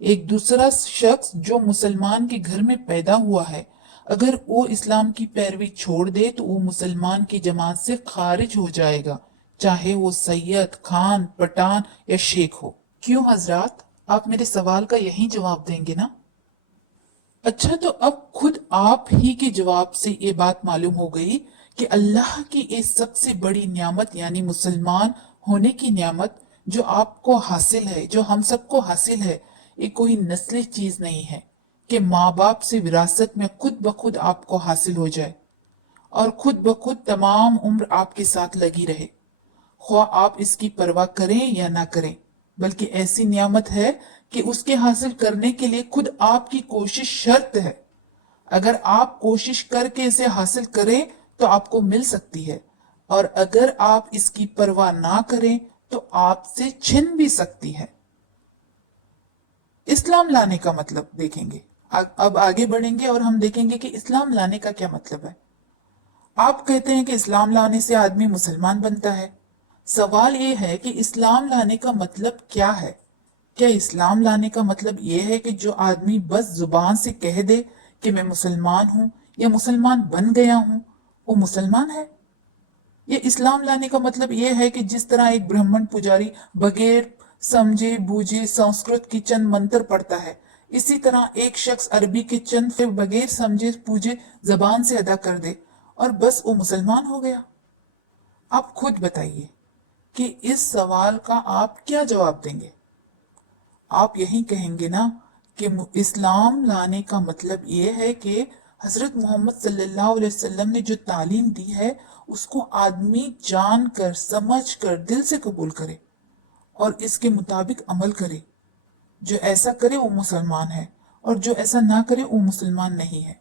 ایک دوسرا شخص جو مسلمان کے گھر میں پیدا ہوا ہے اگر وہ اسلام کی پیروی چھوڑ دے تو وہ مسلمان کی جماعت سے خارج ہو جائے گا، چاہے وہ سید، خان، پٹھان یا شیخ ہو۔ کیوں حضرات؟ آپ میرے سوال کا یہی جواب دیں گے نا؟ اچھا، تو اب خود آپ ہی کے جواب سے یہ بات معلوم ہو گئی کہ اللہ کی یہ سب سے بڑی نعمت یعنی مسلمان ہونے کی نعمت جو آپ کو حاصل ہے، جو ہم سب کو حاصل ہے، یہ کوئی نسلی چیز نہیں ہے کہ ماں باپ سے وراثت میں خود بخود آپ کو حاصل ہو جائے اور خود بخود تمام عمر آپ کے ساتھ لگی رہے، خواہ آپ اس کی پرواہ کریں یا نہ کریں، بلکہ ایسی نعمت ہے کہ اس کے حاصل کرنے کے لیے خود آپ کی کوشش شرط ہے۔ اگر آپ کوشش کر کے اسے حاصل کریں تو آپ کو مل سکتی ہے، اور اگر آپ اس کی پرواہ نہ کریں تو آپ سے چھن بھی سکتی ہے۔ اسلام لانے کا مطلب دیکھیں گے، اب آگے بڑھیں گے اور ہم دیکھیں گے کہ اسلام لانے کا کیا مطلب ہے۔ آپ کہتے ہیں کہ اسلام لانے سے آدمی مسلمان بنتا ہے۔ سوال یہ ہے کہ اسلام لانے کا مطلب کیا ہے؟ کیا اسلام لانے کا مطلب یہ ہے کہ جو آدمی بس زبان سے کہہ دے کہ میں مسلمان ہوں یا مسلمان بن گیا ہوں، وہ مسلمان ہے؟ یہ اسلام لانے کا مطلب یہ ہے کہ جس طرح ایک برہمن پجاری بغیر سمجھے بوجھے سنسکرت کی چند منتر پڑھتا ہے، اسی طرح ایک شخص عربی کے چند فعل بغیر سمجھے بوجھے زبان سے ادا کر دے اور بس وہ مسلمان ہو گیا؟ آپ خود بتائیے کہ اس سوال کا آپ کیا جواب دیں گے؟ آپ یہی کہیں گے نا کہ اسلام لانے کا مطلب یہ ہے کہ حضرت محمد صلی اللہ علیہ وسلم نے جو تعلیم دی ہے اس کو آدمی جان کر سمجھ کر دل سے قبول کرے اور اس کے مطابق عمل کرے۔ جو ایسا کرے وہ مسلمان ہے اور جو ایسا نہ کرے وہ مسلمان نہیں ہے۔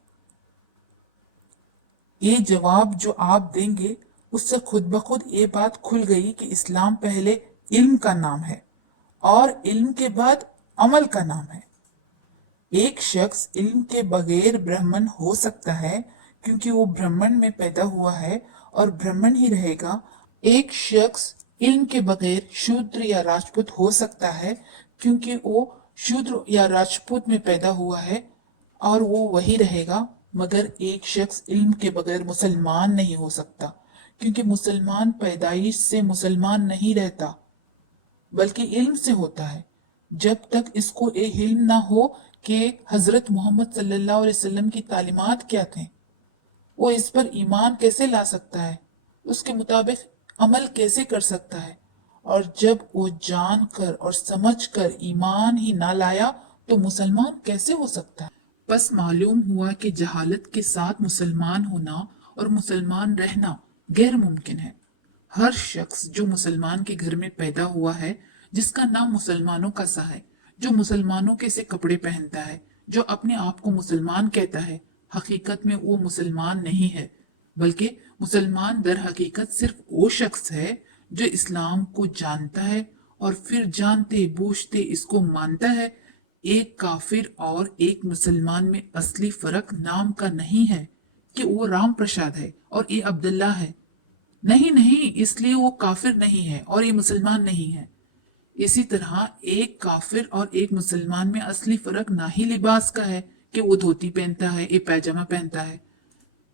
یہ جواب جو آپ دیں گے اس سے خود بخود یہ بات کھل گئی کہ اسلام پہلے علم کا نام ہے اور علم کے بعد عمل کا نام ہے۔ ایک شخص علم کے بغیر برہمن ہو سکتا ہے کیونکہ وہ برہمن میں پیدا ہوا ہے اور برہمن ہی رہے گا۔ ایک شخص علم کے بغیر شودر یا راجپوت ہو سکتا ہے کیونکہ وہ شودر یا راجپوت میں پیدا ہوا ہے اور وہ وہی رہے گا، مگر ایک شخص علم کے بغیر مسلمان نہیں ہو سکتا کیونکہ مسلمان پیدائش سے مسلمان نہیں رہتا بلکہ علم سے ہوتا ہے۔ جب تک اس کو یہ علم نہ ہو کہ حضرت محمد صلی اللہ علیہ وسلم کی تعلیمات کیا تھیں، وہ اس پر ایمان کیسے لا سکتا ہے، اس کے مطابق عمل کیسے کر سکتا ہے، اور جب وہ جان کر اور سمجھ کر ایمان ہی نہ لایا تو مسلمان کیسے ہو سکتا ہے؟ بس معلوم ہوا کہ جہالت کے ساتھ مسلمان ہونا اور مسلمان رہنا غیر ممکن ہے۔ ہر شخص جو مسلمان کے گھر میں پیدا ہوا ہے، جس کا نام مسلمانوں کا سا ہے، جو مسلمانوں کے سے کپڑے پہنتا ہے، جو اپنے آپ کو مسلمان کہتا ہے، حقیقت میں وہ مسلمان نہیں ہے، بلکہ مسلمان در حقیقت صرف وہ شخص ہے جو اسلام کو جانتا ہے اور پھر جانتے بوجھتے اس کو مانتا ہے۔ ایک کافر اور ایک مسلمان میں اصلی فرق نام کا نہیں ہے کہ وہ رام پرساد ہے اور یہ عبداللہ ہے، نہیں، اس لیے وہ کافر نہیں ہے اور یہ مسلمان نہیں ہے۔ اسی طرح ایک کافر اور ایک مسلمان میں اصلی فرق نہ ہی لباس کا ہے کہ وہ دھوتی پہنتا ہے، یہ پیجامہ پہنتا ہے،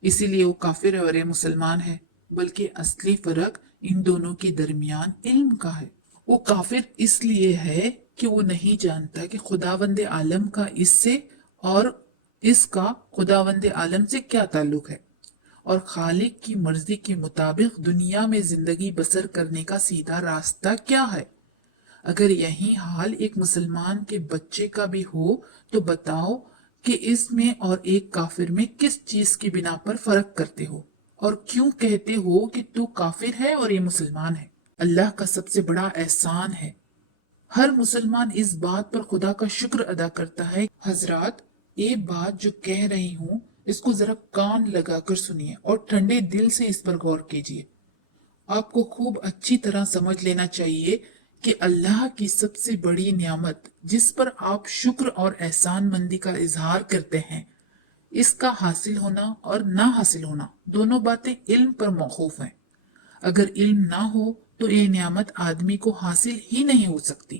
اسی لیے وہ کافر ہے اور یہ مسلمان ہے، بلکہ اصلی فرق ان دونوں کے درمیان علم کا ہے۔ وہ کافر اس لیے ہے کہ وہ نہیں جانتا کہ خداوند عالم کا اس سے اور اس کا خداوند عالم سے کیا تعلق ہے اور خالق کی مرضی کے مطابق دنیا میں زندگی بسر کرنے کا سیدھا راستہ کیا ہے۔ اگر یہی حال ایک مسلمان کے بچے کا بھی ہو تو بتاؤ کہ اس میں اور ایک کافر میں کس چیز کی بنا پر فرق کرتے ہو اور کیوں کہتے ہو کہ تو کافر ہے اور یہ مسلمان ہے؟ اللہ کا سب سے بڑا احسان ہے، ہر مسلمان اس بات پر خدا کا شکر ادا کرتا ہے۔ حضرات، یہ بات جو کہہ رہی ہوں اس کو ذرا کان لگا کر سنیے اور ٹھنڈے دل سے اس پر غور کیجیے۔ آپ کو خوب اچھی طرح سمجھ لینا چاہیے کہ اللہ کی سب سے بڑی نعمت جس پر آپ شکر اور احسان مندی کا اظہار کرتے ہیں، اس کا حاصل ہونا اور نہ حاصل ہونا دونوں باتیں علم پر موقوف ہیں۔ اگر علم نہ ہو تو یہ نعمت آدمی کو حاصل ہی نہیں ہو سکتی،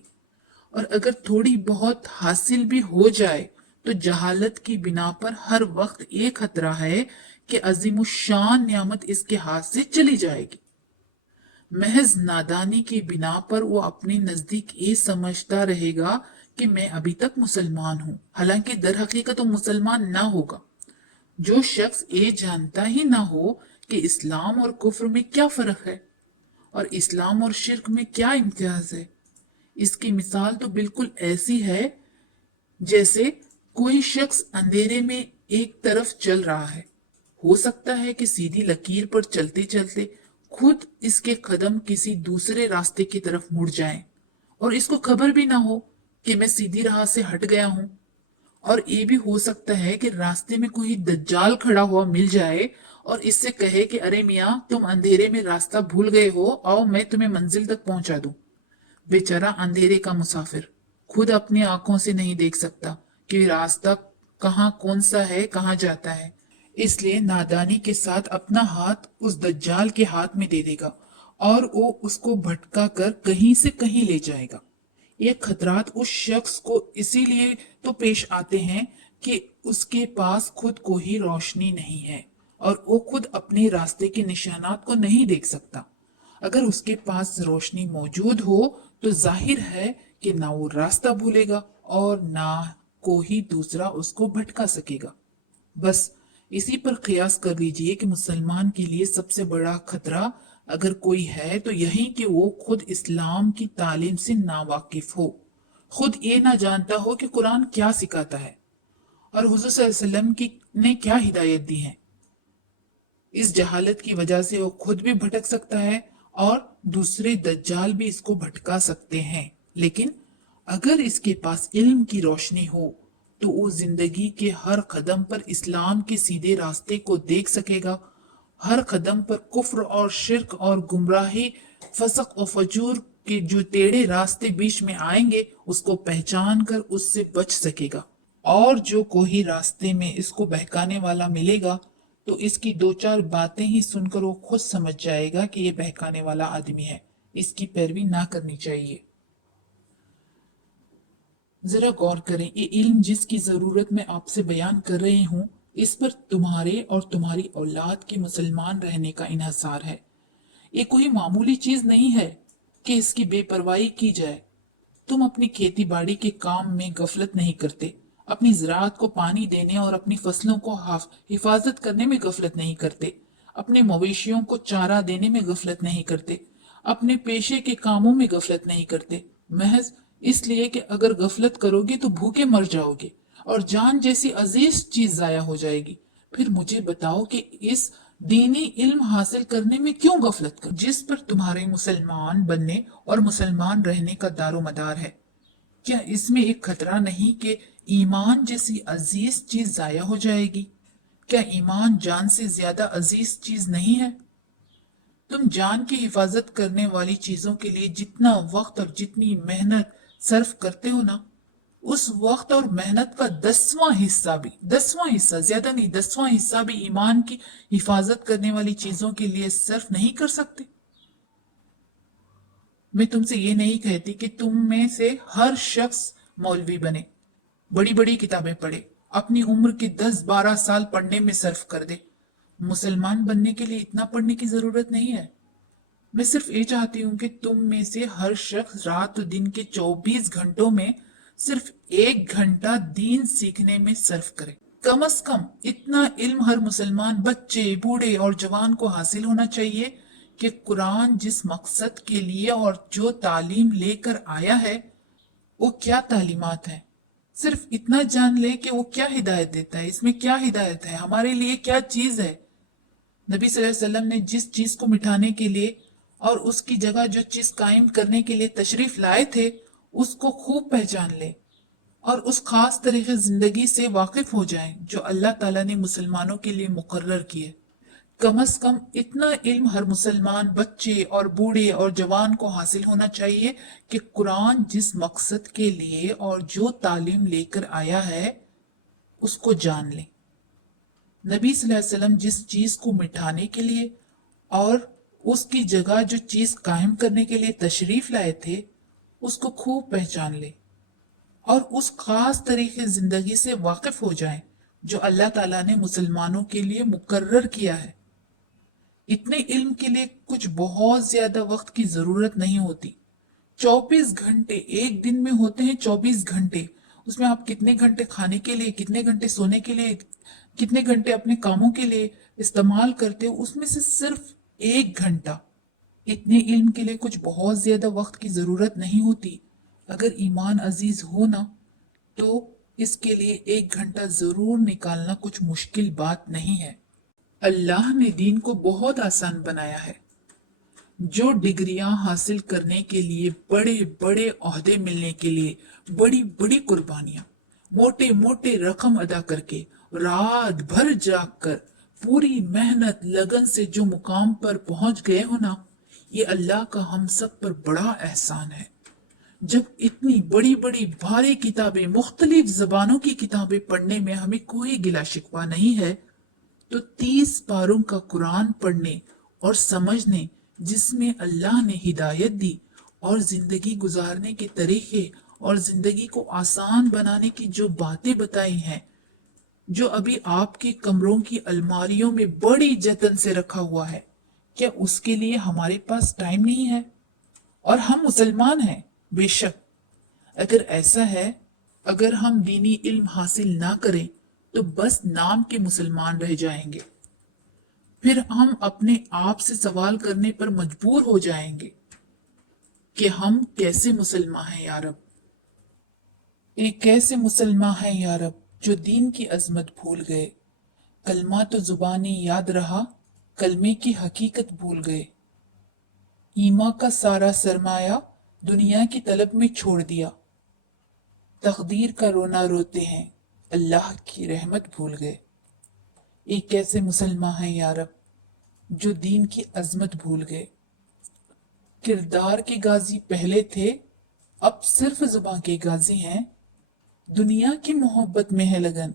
اور اگر تھوڑی بہت حاصل بھی ہو جائے تو جہالت کی بنا پر ہر وقت ایک خطرہ ہے کہ عظیم الشان نعمت اس کے ہاتھ سے چلی جائے گی۔ محض نادانی کی بنا پر وہ اپنے نزدیک یہ سمجھتا رہے گا کہ میں ابھی تک مسلمان ہوں، حالانکہ در حقیقت وہ مسلمان نہ ہوگا۔ جو شخص یہ جانتا ہی نہ ہو کہ اسلام اور کفر میں کیا فرق ہے اور اسلام اور شرک میں کیا امتیاز ہے، اس کی مثال تو بالکل ایسی ہے جیسے کوئی شخص اندھیرے میں ایک طرف چل رہا ہے۔ ہو سکتا ہے کہ سیدھی لکیر پر چلتے چلتے خود اس کے قدم کسی دوسرے راستے کی طرف مڑ جائیں اور اس کو خبر بھی نہ ہو کہ میں سیدھی راہ سے ہٹ گیا ہوں۔ اور یہ بھی ہو سکتا ہے کہ راستے میں کوئی دجال کھڑا ہوا مل جائے اور اس سے کہے کہ ارے میاں، تم اندھیرے میں راستہ بھول گئے ہو، آؤ میں تمہیں منزل تک پہنچا دوں۔ بیچارہ اندھیرے کا مسافر خود اپنی آنکھوں سے نہیں دیکھ سکتا کہ راستہ کہاں کون سا ہے، کہاں جاتا ہے، اس لیے نادانی کے ساتھ اپنا ہاتھ اس دجال کے ہاتھ میں دے دے گا اور وہ اس کو بھٹکا کر کہیں سے کہیں لے جائے گا۔ یہ خطرات اس شخص کو اسی لیے تو پیش آتے ہیں کہ اس کے پاس خود کو ہی روشنی نہیں ہے اور وہ خود اپنے راستے کے نشانات کو نہیں دیکھ سکتا۔ اگر اس کے پاس روشنی موجود ہو تو ظاہر ہے کہ نہ وہ راستہ بھولے گا اور نہ کوئی دوسرا اس کو بھٹکا سکے گا۔ بس اسی پر قیاس کر لیجئے کہ مسلمان کے لیے سب سے بڑا خطرہ اگر کوئی ہے تو یہی کہ وہ خود اسلام کی تعلیم سے ناواقف ہو، خود یہ نہ جانتا ہو کہ قرآن کیا سکھاتا ہے اور حضور صلی اللہ علیہ وسلم نے کیا ہدایت دی ہے۔ اس جہالت کی وجہ سے وہ خود بھی بھٹک سکتا ہے اور دوسرے دجال بھی اس کو بھٹکا سکتے ہیں۔ لیکن اگر اس کے پاس علم کی روشنی ہو تو وہ زندگی کے ہر قدم پر اسلام کے سیدھے راستے کو دیکھ سکے گا، ہر قدم پر کفر اور شرک اور گمراہی، فسق و فجور کے جو ٹیڑھے راستے بیچ میں آئیں گے اس کو پہچان کر اس سے بچ سکے گا، اور جو کوئی راستے میں اس کو بہکانے والا ملے گا تو اس کی دو چار باتیں ہی سن کر وہ خود سمجھ جائے گا کہ یہ بہکانے والا آدمی ہے، اس کی پیروی نہ کرنی چاہیے۔ ذرا غور کریں، یہ علم جس کی ضرورت میں آپ سے بیان کر رہی ہوں، اس پر تمہارے اور تمہاری اولاد کے مسلمان رہنے کا انحصار ہے۔ یہ کوئی معمولی چیز نہیں ہے کہ اس کی بے پرواہی کی جائے۔ تم اپنی کھیتی باڑی کے کام میں غفلت نہیں کرتے، اپنی زراعت کو پانی دینے اور اپنی فصلوں کو حفاظت کرنے میں غفلت نہیں کرتے، اپنے مویشیوں کو چارہ دینے میں غفلت نہیں کرتے، اپنے پیشے کے کاموں میں غفلت نہیں کرتے، محض اس لیے کہ اگر غفلت کرو گے تو بھوکے مر جاؤ گے اور جان جیسی عزیز چیز ضائع ہو جائے گی۔ پھر مجھے بتاؤ کہ اس دینی علم حاصل کرنے میں کیوں غفلت کر، جس پر تمہارے مسلمان بننے اور مسلمان رہنے کا دار و مدار ہے؟ کیا اس میں ایک خطرہ نہیں کہ ایمان جیسی عزیز چیز ضائع ہو جائے گی؟ کیا ایمان جان سے زیادہ عزیز چیز نہیں ہے؟ تم جان کی حفاظت کرنے والی چیزوں کے لیے جتنا وقت اور جتنی محنت صرف کرتے ہو نا، اس وقت اور محنت کا 10واں حصہ زیادہ نہیں، 10واں حصہ بھی ایمان کی حفاظت کرنے والی چیزوں کے لیے صرف نہیں کر سکتے۔ میں تم سے یہ نہیں کہتی کہ تم میں سے ہر شخص مولوی بنے، بڑی بڑی کتابیں پڑھے، اپنی عمر کے 10-12 سال پڑھنے میں صرف کر دے۔ مسلمان بننے کے لیے اتنا پڑھنے کی ضرورت نہیں ہے۔ میں صرف یہ چاہتی ہوں کہ تم میں سے ہر شخص رات و دن کے 24 گھنٹوں میں صرف 1 گھنٹہ دین سیکھنے میں صرف کرے۔ کم از کم اتنا علم ہر مسلمان بچے، بوڑھے اور جوان کو حاصل ہونا چاہیے کہ قرآن جس مقصد کے لیے اور جو تعلیم لے کر آیا ہے وہ کیا تعلیمات ہیں۔ صرف اتنا جان لے کہ وہ کیا ہدایت دیتا ہے، اس میں کیا ہدایت ہے، ہمارے لیے کیا چیز ہے۔ نبی صلی اللہ علیہ وسلم نے جس چیز کو مٹھانے کے لیے اور اس کی جگہ جو چیز قائم کرنے کے لیے تشریف لائے تھے اس کو خوب پہچان لے اور اس خاص طریقے زندگی سے واقف ہو جائیں جو اللہ تعالیٰ نے مسلمانوں کے لیے مقرر کیے۔ کم از کم اتنا علم ہر مسلمان بچے اور بوڑھے اور جوان کو حاصل ہونا چاہیے کہ قرآن جس مقصد کے لیے اور جو تعلیم لے کر آیا ہے اس کو جان لیں۔ نبی صلی اللہ علیہ وسلم جس چیز کو مٹھانے کے لیے اور اس کی جگہ جو چیز قائم کرنے کے لیے تشریف لائے تھے اس کو خوب پہچان لے اور اس خاص طریقے زندگی سے واقف ہو جائیں جو اللہ تعالیٰ نے مسلمانوں کے لیے مقرر کیا ہے۔ اتنے علم کے لیے کچھ بہت زیادہ وقت کی ضرورت نہیں ہوتی۔ 24 گھنٹے ایک دن میں ہوتے ہیں، 24 گھنٹے، اس میں آپ کتنے گھنٹے کھانے کے لیے، کتنے گھنٹے سونے کے لیے، کتنے گھنٹے اپنے کاموں کے لیے استعمال کرتے ہو، اس میں سے صرف 1 گھنٹہ۔ اتنے علم کے لیے کچھ بہت زیادہ وقت کی ضرورت نہیں ہوتی۔ اگر ایمان عزیز ہونا تو اس کے لیے 1 گھنٹہ ضرور نکالنا کچھ مشکل بات نہیں ہے۔ اللہ نے دین کو بہت آسان بنایا ہے۔ جو ڈگریاں حاصل کرنے کے لیے، بڑے بڑے عہدے ملنے کے لیے بڑی بڑی قربانیاں، موٹے موٹے رقم ادا کر کے، رات بھر جاگ کر، پوری محنت لگن سے جو مقام پر پہنچ گئے ہو نا، یہ اللہ کا ہم سب پر بڑا احسان ہے۔ جب اتنی بڑی بڑی بھاری کتابیں، مختلف زبانوں کی کتابیں پڑھنے میں ہمیں کوئی گلا شکوہ نہیں ہے، تو 30 پاروں کا قرآن پڑھنے اور سمجھنے، جس میں اللہ نے ہدایت دی اور زندگی گزارنے کے طریقے اور زندگی کو آسان بنانے کی جو باتیں بتائی ہیں، جو ابھی آپ کے کمروں کی الماریوں میں بڑی جتن سے رکھا ہوا ہے، کیا اس کے لیے ہمارے پاس ٹائم نہیں ہے؟ اور ہم مسلمان ہیں، بے شک۔ اگر ایسا ہے، اگر ہم دینی علم حاصل نہ کریں تو بس نام کے مسلمان رہ جائیں گے۔ پھر ہم اپنے آپ سے سوال کرنے پر مجبور ہو جائیں گے کہ ہم کیسے مسلمان ہیں یا رب؟ ایک ایسے مسلمان ہیں یا رب جو دین کی عظمت بھول گئے، کلمہ تو زبانی یاد رہا، کلمے کی حقیقت بھول گئے، ایمان کا سارا سرمایہ دنیا کی طلب میں چھوڑ دیا، تقدیر کا رونا روتے ہیں، اللہ کی رحمت بھول گئے۔ ایک ایسے مسلمان ہیں یا رب جو دین کی عظمت بھول گئے، کردار کے غازی پہلے تھے، اب صرف زباں کے غازی ہیں، دنیا کی محبت میں ہے لگن،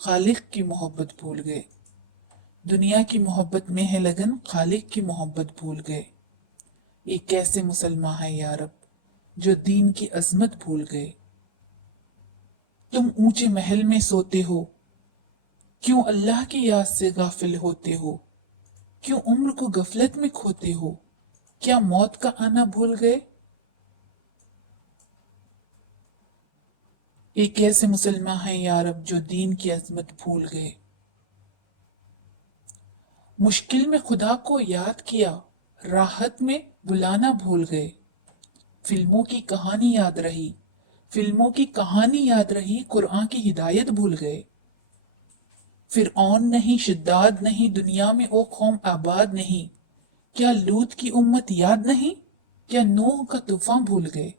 خالق کی محبت بھول گئے، دنیا کی محبت میں ہے لگن، خالق کی محبت بھول گئے۔ ایک ایسے مسلمان ہیں یا رب جو دین کی عظمت بھول گئے۔ تم اونچے محل میں سوتے ہو، کیوں اللہ کی یاد سے غافل ہوتے ہو؟ کیوں عمر کو غفلت میں کھوتے ہو؟ کیا موت کا آنا بھول گئے؟ ایک ایسے مسلمان ہیں یا رب جو دین کی عظمت بھول گئے۔ مشکل میں خدا کو یاد کیا، راحت میں بلانا بھول گئے۔ فلموں کی کہانی یاد رہی، فلموں کی کہانی یاد رہی، قرآن کی ہدایت بھول گئے۔ فرعون نہیں، شداد نہیں، دنیا میں او قوم آباد نہیں، کیا لوط کی امت یاد نہیں؟ کیا نوح کا طوفان بھول گئے؟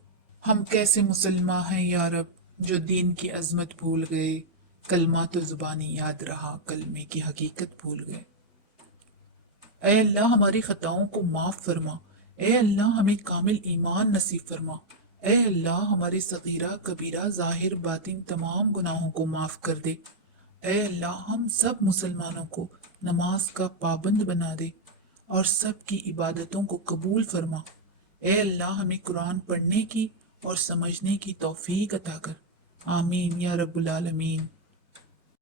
ہم کیسے مسلمان ہیں یا رب جو دین کی عظمت بھول گئے، کلمہ تو زبانی یاد رہا، کلمے کی حقیقت بھول گئے۔ اے اللہ ہماری خطاؤں کو معاف فرما، اے اللہ ہمیں کامل ایمان نصیب فرما، اے اللہ ہمارے صغیرہ کبیرہ ظاہر باطن تمام گناہوں کو معاف کر دے، اے اللہ ہم سب مسلمانوں کو نماز کا پابند بنا دے اور سب کی عبادتوں کو قبول فرما، اے اللہ ہمیں قرآن پڑھنے کی اور سمجھنے کی توفیق عطا کر، آمین یا رب العالمین۔